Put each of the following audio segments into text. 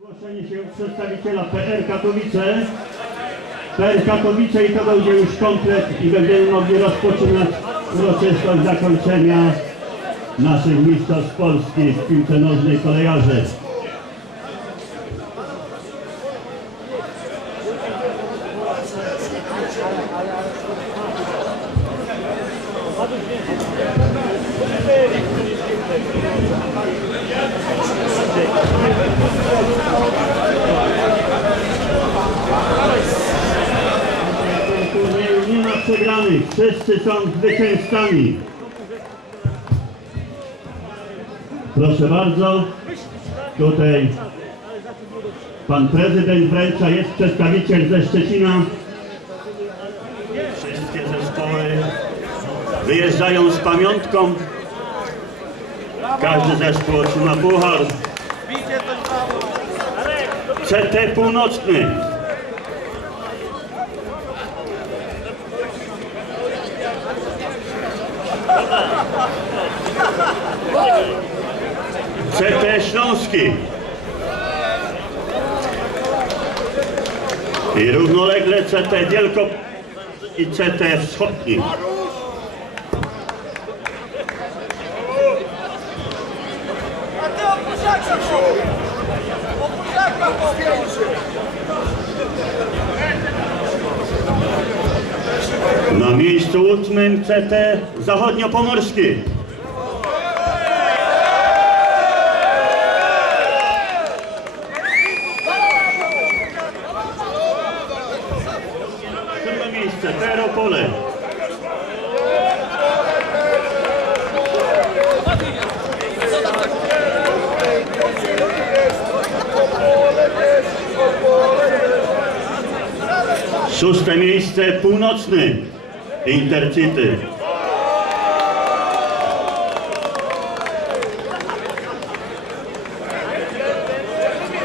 Zgłoszenie się przedstawiciela PR Katowice. PR Katowice i to będzie już komplet i będziemy mogli rozpoczynać uroczystość zakończenia naszych mistrzostw Polski w piłce nożnej kolejarze. W wszyscy są zwycięzcami. Proszę bardzo, tutaj pan prezydent wręcza, jest przedstawiciel ze Szczecina. Wszystkie zespoły wyjeżdżają z pamiątką. Każdy zespół otrzyma puchar. CT Północny. CT Śląski. I równolegle CT Wielko i CT Wschodni. A ty o buziaka powiedz! O buziaka powiedz! Na miejscu ósmym CT Zachodniopomorski. Siódme miejsce Teropole. Szóste miejsce Północny Intercity.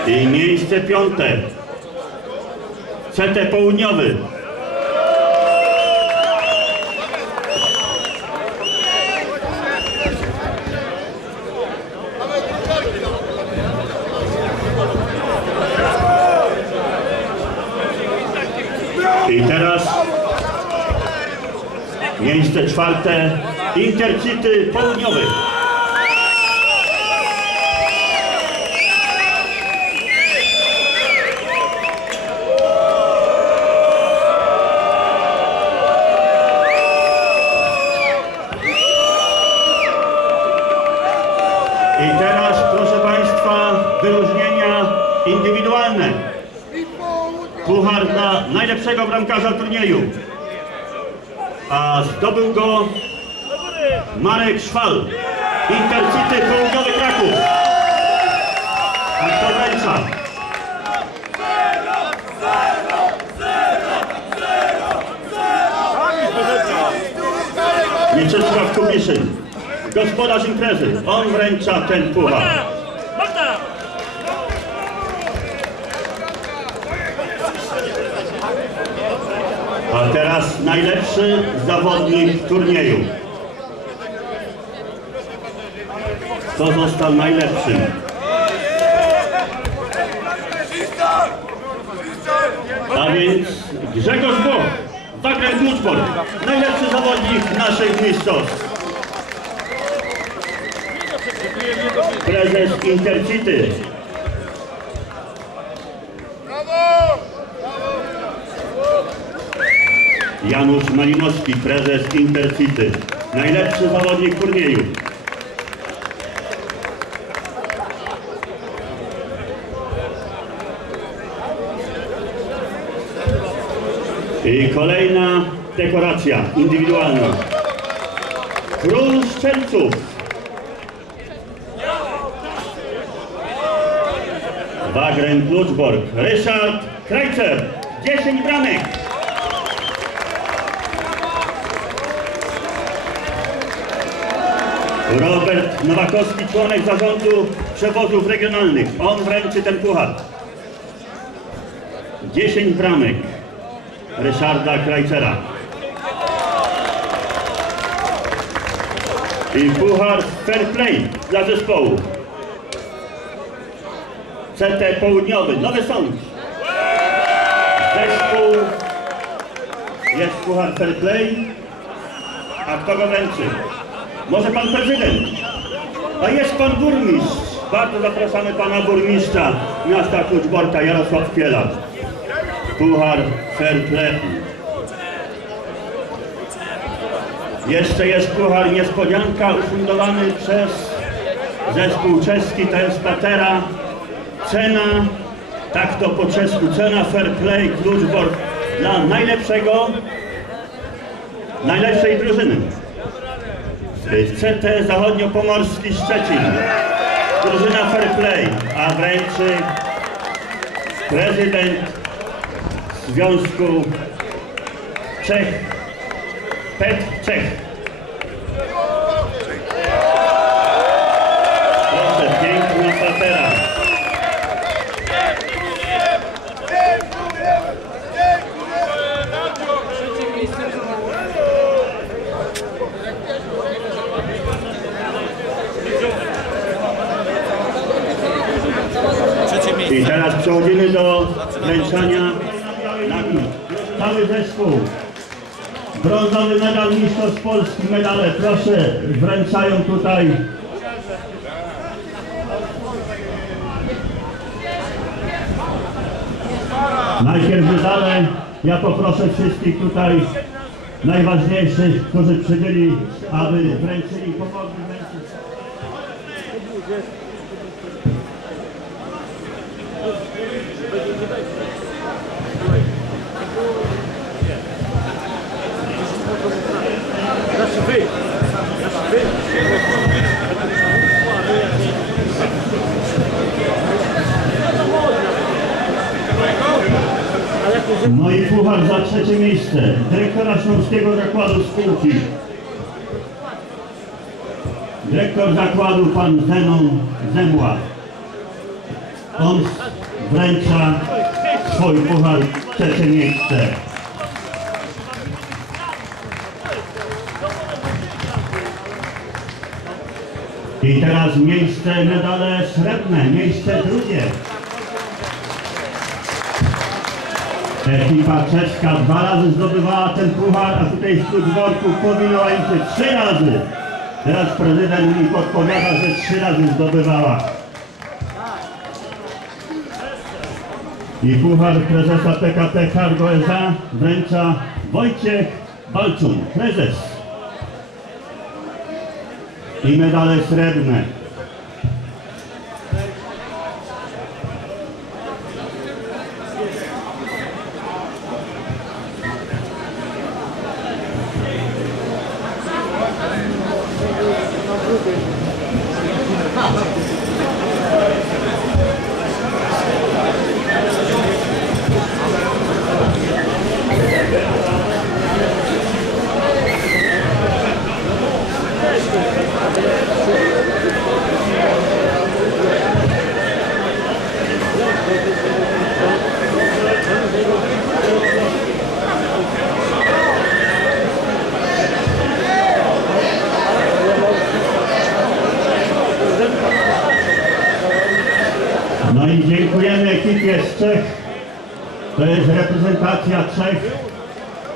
I miejsce piąte CT Południowy. Miejsce czwarte Intercity Południowy. I teraz, proszę Państwa, wyróżnienia indywidualne. Puchar dla najlepszego bramkarza turnieju. A zdobył go Marek Szwal, Intercity Południowy Kraków. A kto wręcza? Mieczysław Kubiszyn, gospodarz imprezy. On wręcza ten puchar. A teraz najlepszy zawodnik turnieju. Kto został najlepszym? A więc Grzegorz Boch, Wagrem Kluczborg, najlepszy zawodnik naszych mistrzostw. Prezes Intercity. Janusz Malinowski, prezes Intercity. Najlepszy zawodnik turnieju. I kolejna dekoracja indywidualna. Król Szczelców. Wagren Kluczborg. Ryszard Krajcer. 10 bramek. Robert Nowakowski, członek zarządu przewozów regionalnych. On wręczy ten puchar. 10 bramek Ryszarda Krajcera. I puchar fair play dla zespołu. CT Południowy, Nowy Sącz. Zespół jest Puchar Fair Play. A kto go wręczy? Może pan prezydent? A jest pan burmistrz. Bardzo zapraszamy pana burmistrza miasta Kluczborka, Jarosław Kiela. Puchar Fair Play. Jeszcze jest puchar niespodzianka ufundowany przez zespół czeski, to jest Patera. Cena, tak to po czesku, cena Fair Play Kluczbork dla najlepszego, najlepszej drużyny. CT Zachodniopomorski Szczecin. Drużyna Fair Play, a wręczy prezydent Związku Czech, Pet Czech. Proszę, piękna patera. I teraz przechodzimy do wręczania nagród. Cały zespół. Brązowy medal Mistrzostw Polski, medale proszę, wręczają tutaj. Najpierw medale, ja poproszę wszystkich tutaj najważniejszych, którzy przybyli, aby wręczyli, pomogli wręczyć. No i puchar za trzecie miejsce. Dyrektora Śląskiego Zakładu Spółki. Dyrektor zakładu pan Zenon Zemła. On wręcza swój puchar trzecie miejsce. I teraz miejsce medale srebrne, miejsce drugie. Ekipa czeska dwa razy zdobywała ten puchar, a tutaj z Kluczborku powinęła im się trzy razy. Teraz prezydent mi podpowiada, że trzy razy zdobywała. I puchar prezesa PKP Cargo SA wręcza Wojciech Balczun, prezes. I medale srebrne. No i dziękujemy ekipie z Czech. To jest reprezentacja Czech.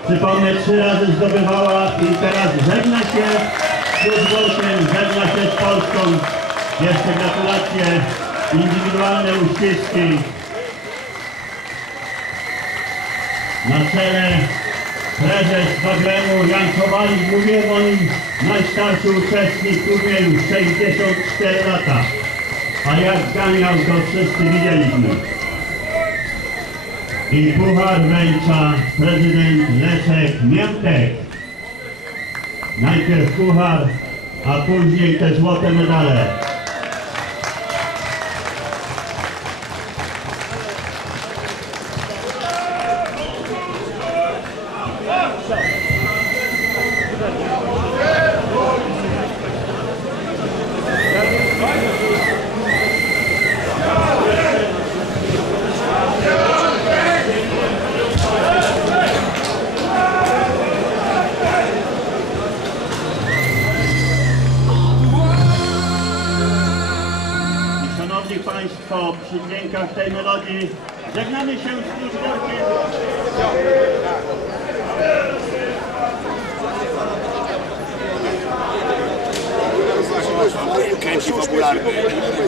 Przypomnę, trzy razy zdobywała i teraz żegna się z Ludwolkiem, żegna się z Polską. Jeszcze gratulacje, indywidualne uściski. Na czele prezes Wagremu Jan Kowalik, mówiłem o nim, najstarszy uczestnik turnieju, 64 lata. A jak ganiał, to wszyscy widzieliśmy. I puchar wręcza prezydent Leszek Miętek. Najpierw puchar, a później te złote medale. Vale.